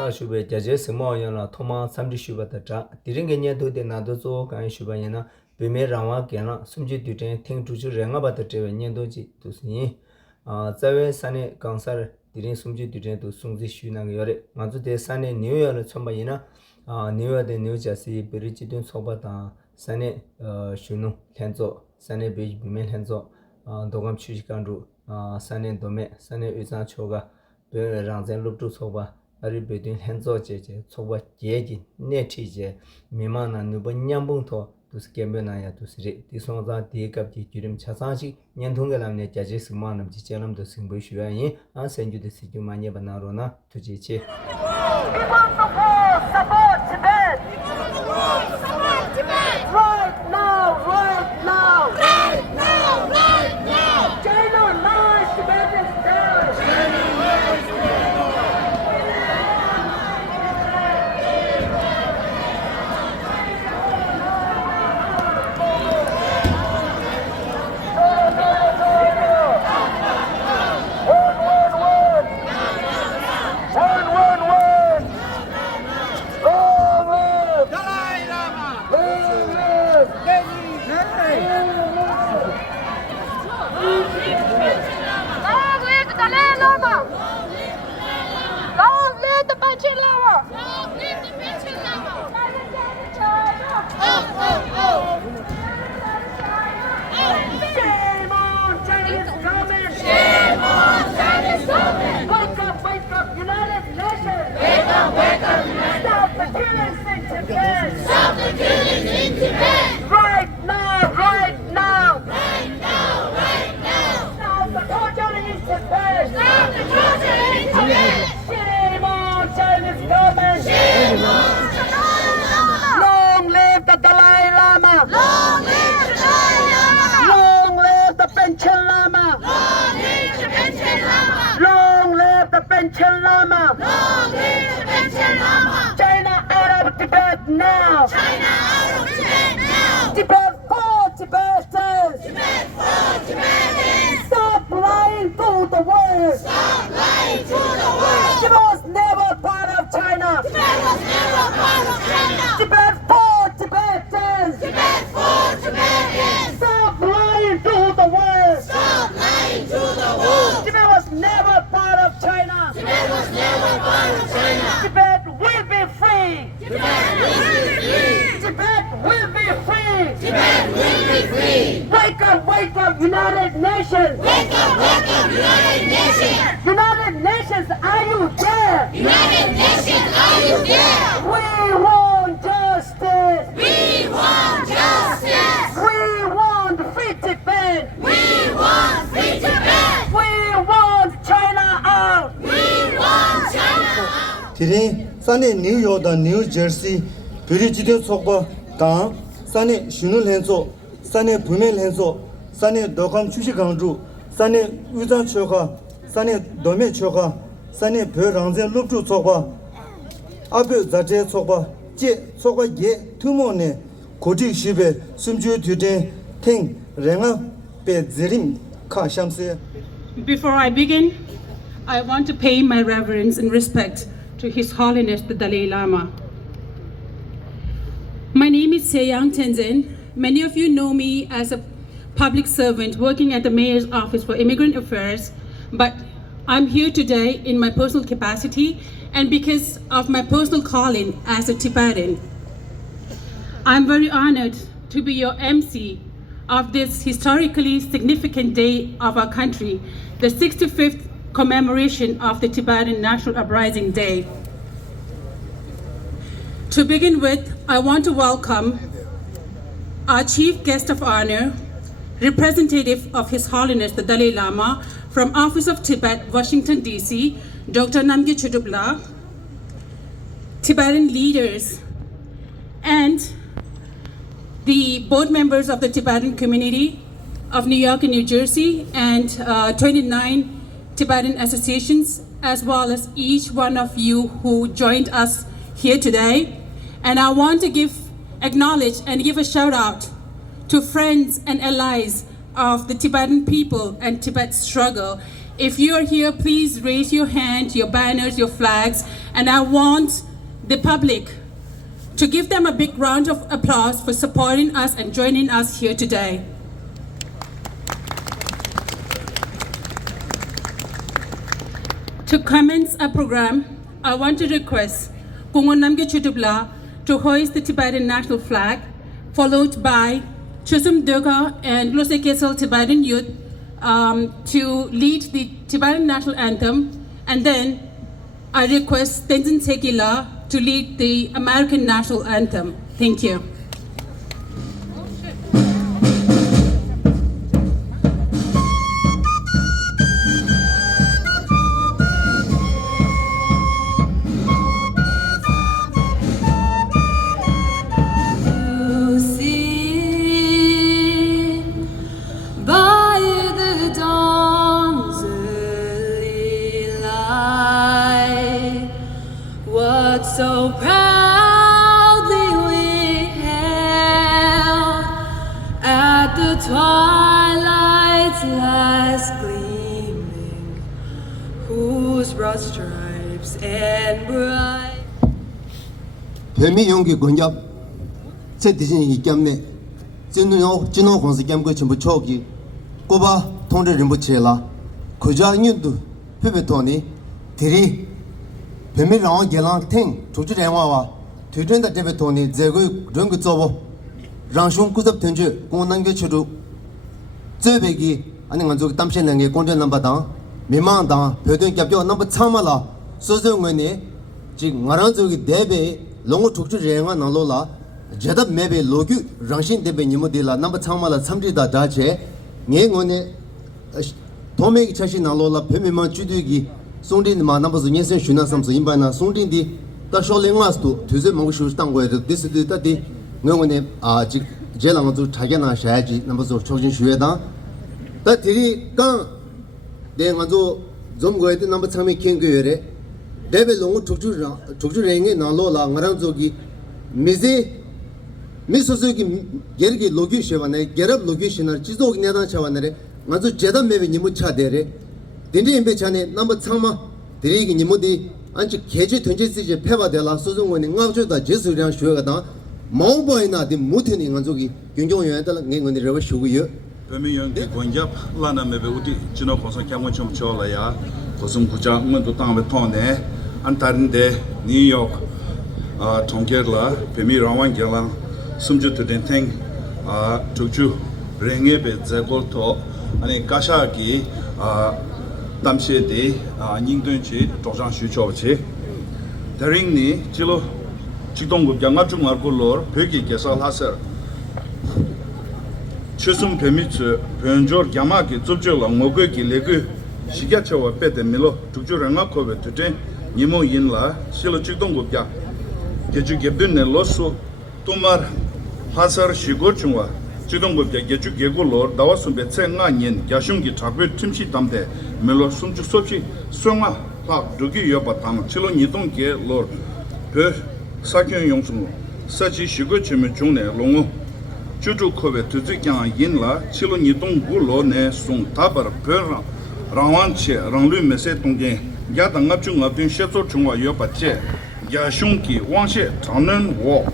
sa shube jaje simo yana thoma samdi shuba ta cha diringe nya do de na do zo kan shuba yana be me rawa gyana sumji duten thing tu chu renga ba ta tewe nya do ji tu sin zawe sane kangsar dirin sumji duten tu sungji shu na yore ma zu de sane new year chomba yana new year de new jasi beri ji dun soba ta sane shunu tenzo sane be me tenzo dogam chu ji kan ru sane dome sane uza choga be rangzen lup tu soba ari bedin henzo jeje soba jeji neti je mimana nuba nyambung to dus kembe na ya dus ri di songza di kap ji jurim chasa ji nyen thong gelam ne jaje sima nam ji chelam do singbo shuya yin an senju de si ju manye bana ro na tu ji che support Tibet right now China lies Tibet is dead Stop the killings in Tibet! Right now! Stop the torture in Tibet! Shame on Chinese government! Long live the Dalai Lama! Long live the Panchen Lama! Long live the Panchen Lama! China out of Tibet now! Tibet for Tibetans! Stop lying to the world! Tibet was never part of China! Tibet for Tibetans! Stop lying to the world! Tibet was never part of China! Tibet will be free! Tibet will be free! Wake up, United Nations! United Nations, are you there? We want justice! We want free Tibet! We want China out! Today, Sunday New York and New Jersey, Purity Soba, Tang, Sunday Shunul Henso, Sunday Pumel Henso, Sunday Dokam Chushikanju, Sunday Uzan Choka, Sunday Dome Choka, Sunday Peranzen Luptu Soba, Abu Zate Soba, Je Soba Ye, Tumone, Koji Shibe, Sumju Tude, Ting, Renga, Pe Zirim, Ka Shamse. Before I begin, I want to pay my reverence and respect to His Holiness the Dalai Lama. My name is Seyang Tenzin. Many of you know me as a public servant working at the Mayor's Office for Immigrant Affairs, but I'm here today in my personal capacity and because of my personal calling as a Tibetan. I'm very honored to be your MC of this historically significant day of our country, the 65th commemoration of the Tibetan National Uprising Day. To begin with, I want to welcome our Chief Guest of Honor, representative of His Holiness the Dalai Lama from Office of Tibet, Washington, D.C., Dr. Namgyal Chudupla, Tibetan leaders, and the board members of the Tibetan community of New York and New Jersey, and 29 Tibetan associations, as well as each one of you who joined us here today. And I want to acknowledge and give a shout out to friends and allies of the Tibetan people and Tibet's struggle If you are here, please raise your hand, your banners, your flags, and I want the public to give them a big round of applause for supporting us and joining us here today. To commence our program, I want to request Kungon Namge Chutubla to hoist the Tibetan national flag, followed by Chusum Durga and Lose Kesel Tibetan youth to lead the Tibetan national anthem, and then I request Tenzin Tekila to lead the American national anthem. Thank you. So proudly we hailed at the twilight's last gleaming, whose broad stripes and bright. Pemi yongi gonjab, se dijin yikamne, jino khonsi kyamko chimbu choki, koba tongde rimbu chela, kuja nyudu pepe toni, tiri. Pemi rang gelang ting chuchu rengwa wa tuidren da tebe toni zegui rungu zobo rangshung kuzab tenju kong nangge churu zebegi ani nganzo tamshen nange kongren namba dang mimang dang pyodun kyabyo namba chama la sozo ngene ji ngarang zogi debe longo chuchu rengwa nanglo la jedab mebe logyu rangshin debe nimu de la namba chama la samri da dache nge ngone tomegi chashi nanglo la pemi mang chudugi Sondin ma number of yes and Shuna something in Bana, Sondin di, the showing us to the Mongoose Tango, this is the day, no one Jelang to Tagana Shaji, numbers of Chojin Shueda. That Tiri Gan, then Mazo Zomgo, number Tami King Gure, David Long took to ring in Alola, Maranzogi, Mizi, Missozuki, Gergi Logishavane, get up location, or Chizog Nana Chavanere, Mazo Jedam maybe Nimucha dere. Dindi imbe chane number tsama dirigi nimudi anchi keje tonjesi pebadel라 소중원이 ngawjoda jesu량 shuega 마오바이나 디 무테니 ngawjo기 경경연달 ngengoni rewa shuguyo Pemiyongi gonjap lana mebe uti jino konsa kyangwa chom cholaya kosum kuja ngondu tangbe tonne antarinde New York tonggerla pemi rawan gelang sumju tuden teng tukju rengebe zegol to ani kashaki damshe de ningdunchi dozang shuchochi daringni chilo chidonggu gyangapchung arkulor pyogi gesal hasar chusum pemitsu pyonjor gyamaki zubchola ngogoki legu shigachawa pete milo tukju ranga kobe tuten nimo yinla chilo chidonggu gya gechu gebdunne losu tumar hasar shigorchungwa chidonggu gya gechu gegulor dawasumbe tse nga nyen gyashungi chakwe timshi damde melo sumchu sopchi songa lak dugi yoba tam chilo nidong ge lor pe sakyon yongsung sachi shigochime chungne longu chuju kobe tuzi kyang yinla chilo nidong gu lo ne sung tabar pe rangwan che ranglu mese tonggen gyata ngapchu ngapdun shetso chungwa yoba che gyashungi wangshe tanen wo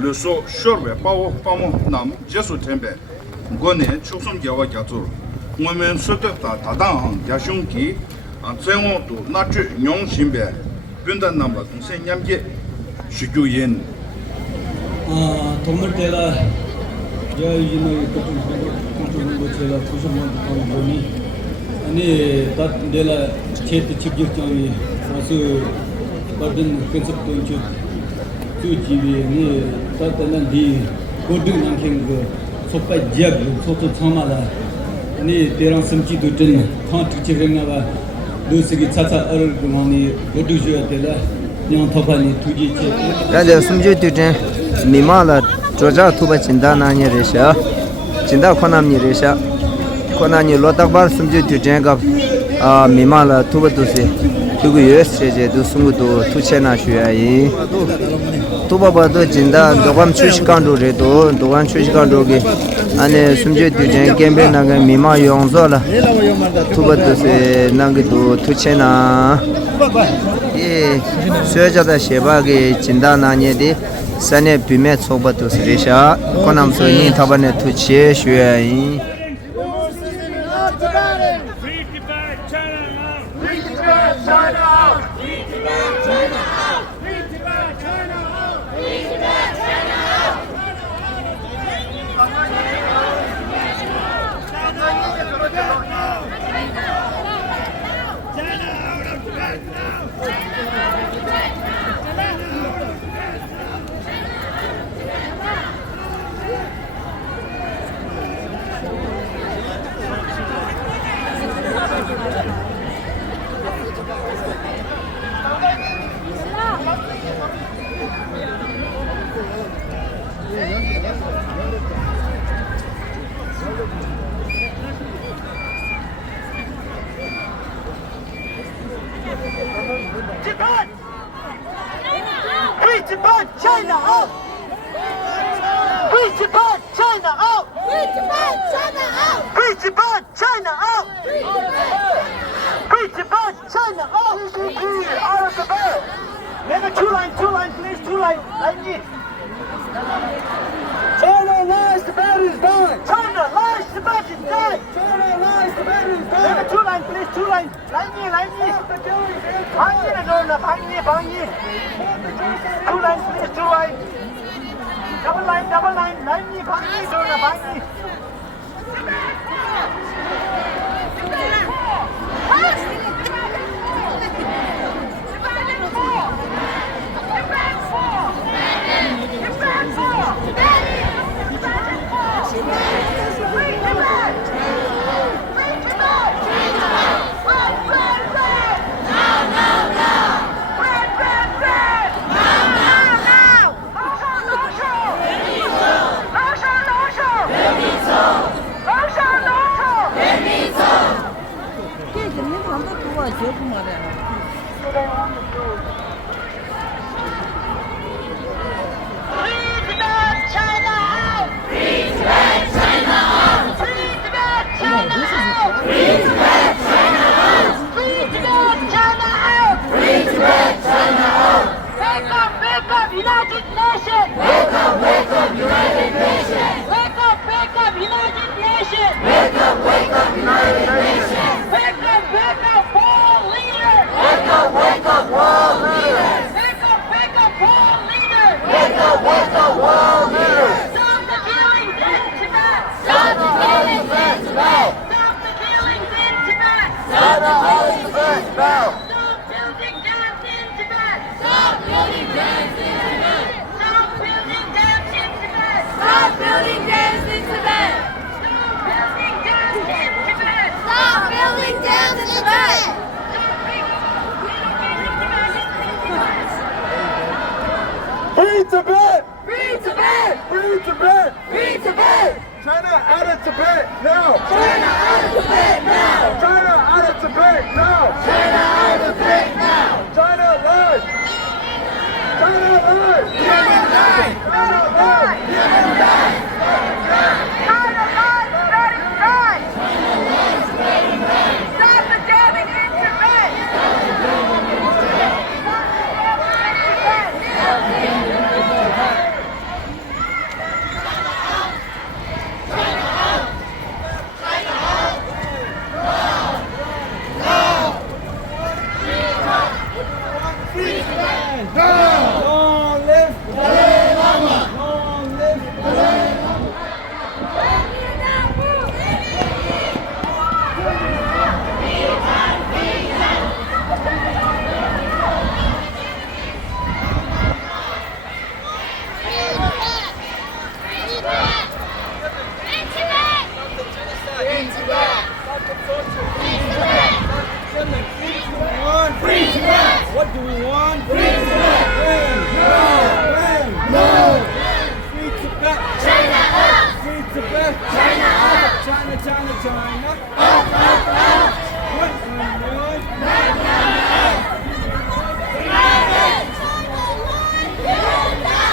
le so shorbe pawo pamo nam jesu tembe gone chuksum gyawa gyatsur ngomen soteta tadang gyashungi tsengo tu nachu nyong shimbe bundan namba tungse nyamge shikyu yin tomar tela ya yino kutu tela kusum ngoni ani tat dela chet chigir chani asu barden concept to chujibi ni tatana di kodu nangking go sopa jab soto thamala ni terang samchi dutin khant chirenga ba dusigi chacha ar gumani kodu jua tela nyang thopani tuji che raja sumju dutin mimala joja thuba chinda na ni resha chinda khonam ni resha khonani lotakbar sumju dutin ga mimala thuba duse tugu yes je du sungu do tuchena shuya yi 투바바도 진다 도감 추시간도 레도 도감 추시간도게 안에 숨제 뒤에 캠베 나가 미마 용조라 투바도세 나기도 투체나 예 쇠자다 셰바게 진다 나녜디 산에 비메 소바도 스레샤 코남소니 타바네 투체 슈야이 Japan! Free Japan! China out! Free Japan! China out! Free Japan! China out! Free Japan! China out! Free Japan! China out! Out of the bed! Never two line, please, two line. China lies, the battle is done! China lies, the battle is done! China lies, the battle is done! Never two line, please, two line. 방위를 넣어라, 방위. Two line, please, two line. Double line, 방위 넣어라, 방위. United Nations! Wake up, United Nations! Wake up, United Nations! Wake up, United Nations! Wake up, world leaders! Wake up, world leaders! Wake up, world leaders! Wake up, world leaders! Stop the killings in Tibet! Stop the killings in Tibet! Stop the killings in Tibet! Stop the killings in Tibet! Stop building dams in Tibet! Stop building dams in Tibet! Stop building dams in Tibet! Stop building dams in Tibet! Stop building dams in Tibet! Free Tibet! Free Tibet! Free Tibet! Free Tibet! China out of Tibet now! China out of Tibet now! China out of Tibet now! China out of Tibet now! China lies! China lies! China lies! China lies! China lies! China lies! That is right! Stop the jamming in Tibet! Long live Dalai Lama! Long live Dalai Lama! Free Tibet! What do we want? Free Tibet! When? No! Free Tibet! China up! Free Tibet! China up! China! Up! What do we want? United!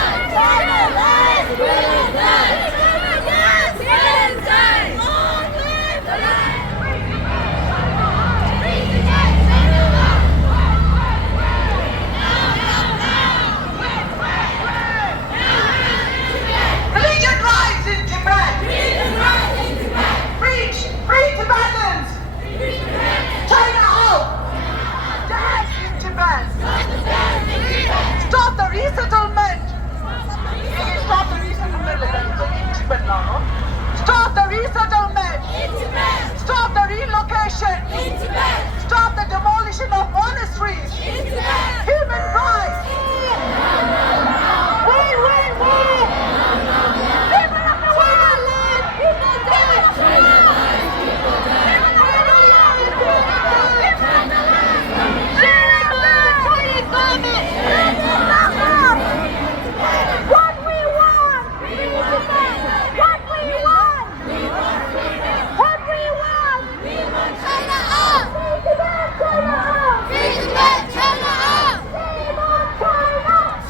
Stop the demolition of monasteries. Human rights. We. People of the world. People die. What we want. What we want. What we want. China up. China up. China up.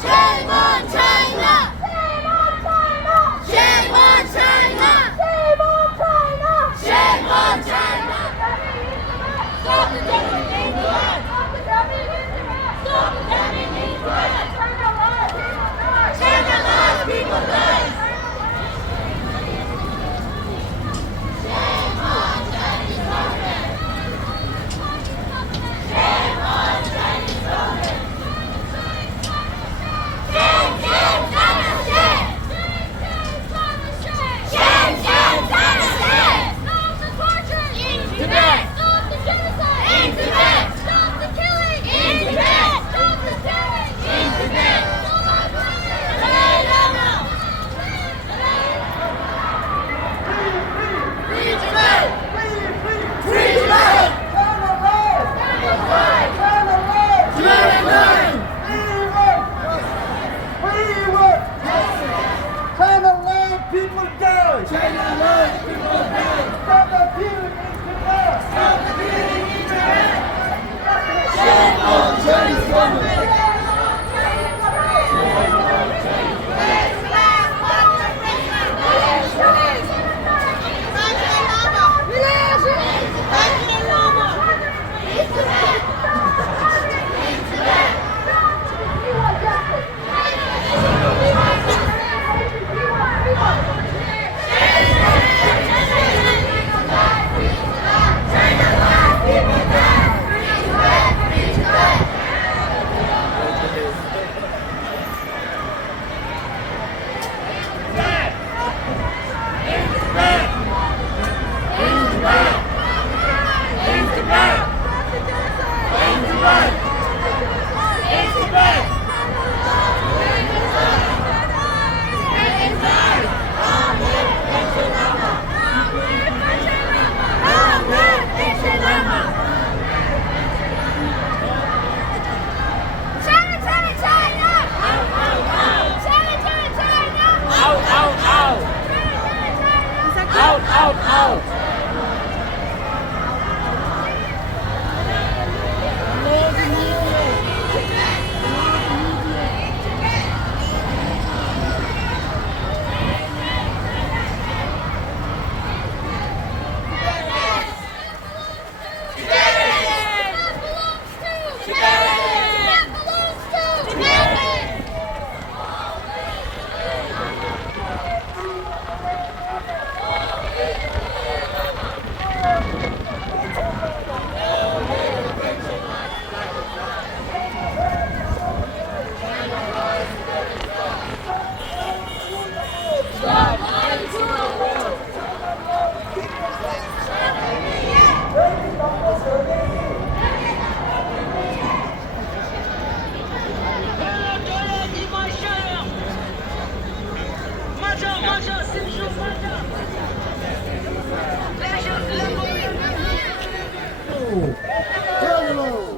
Shame on China. Shame on China. Shame on China. Shame on China. Stop the dumping. Stop the dumping. Stop the dumping. China lies, people die. Shame on Chinese government. Shame on Chinese government. Shame, China, shame. Shame, China, shame. Stop the torture in Tibet. Stop the genocide in Tibet. Stop the killing in Tibet. Stop the killing in Tibet. Dalai Lama. Free Tibet. Free Tibet. China land people die. China land people die. Stop the killing in Tibet. Stop the killing in Tibet. Shame on Chinese government.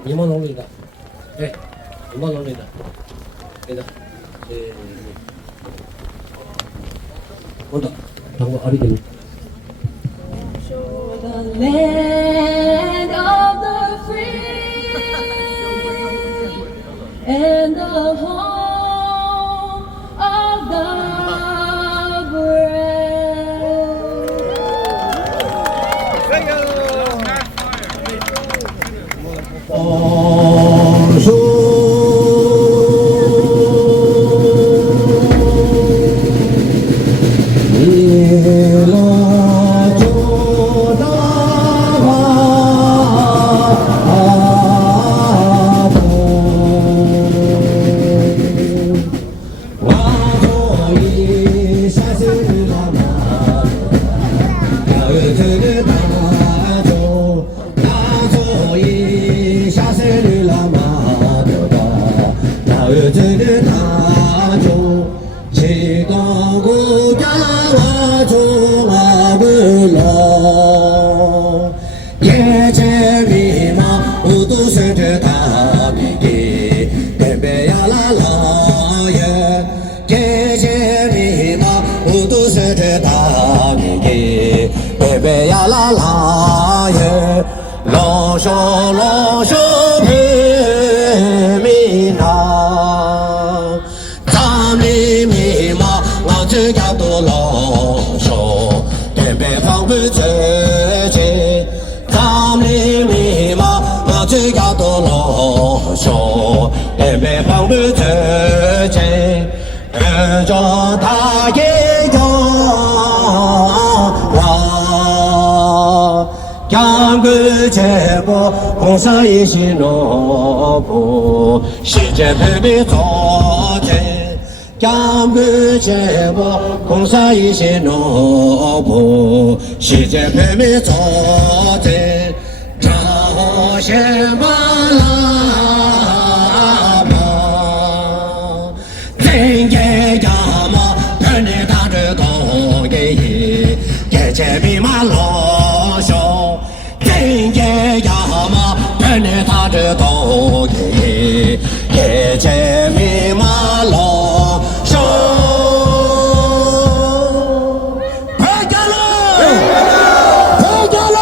이만 올리다. 네, 이만 올리다. 그다. 온다. 방금 아리들. The land of the free and the home of the che mi ma u tu se te ta mi ge pe pe ya la la ye che mi ma u tu se te ta mi ge pe pe ya la la ye lo sho pe mi na ta mi ma ngao zhe ga do lo sho pe pe fang bu zhe zhe ta mi ma ngao zhe ga do lo sho pe pe fang bu zhe zhe ge zhong ta ye yong wa江歌结果，红色一心诺布，世界陪你作证。江歌结果，红色一心诺布，世界陪你作证。朝鲜马拉马，真也呀嘛，陪你打着东耶，也见密码老小。真也呀嘛，陪你打着东耶，也见密码老小。回家喽！回家喽！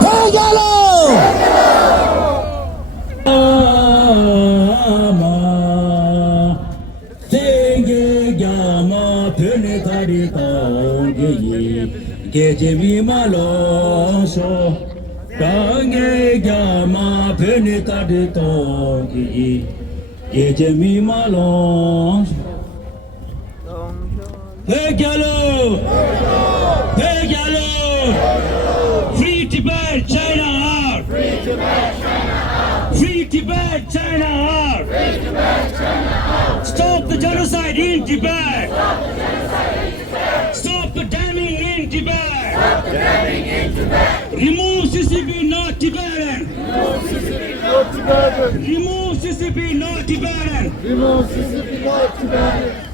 回家喽！嘛，真也呀嘛，陪你打的东耶，也见密码老小。当也呀嘛，陪你打的东耶，也见密码老小。回家喽！回家喽 ！Free Tibet, China out! Free Tibet, China out! Free Tibet, China out! Free Tibet, China out! Stop the genocide in Tibet! Stop the genocide in Tibet! Stop the damning in Tibet! Stop the damning in Tibet! Remove CCP, not Tibetan! Remove CCP, not Tibetan! Remove CCP, not Tibetan! Remove CCP, not Tibetan!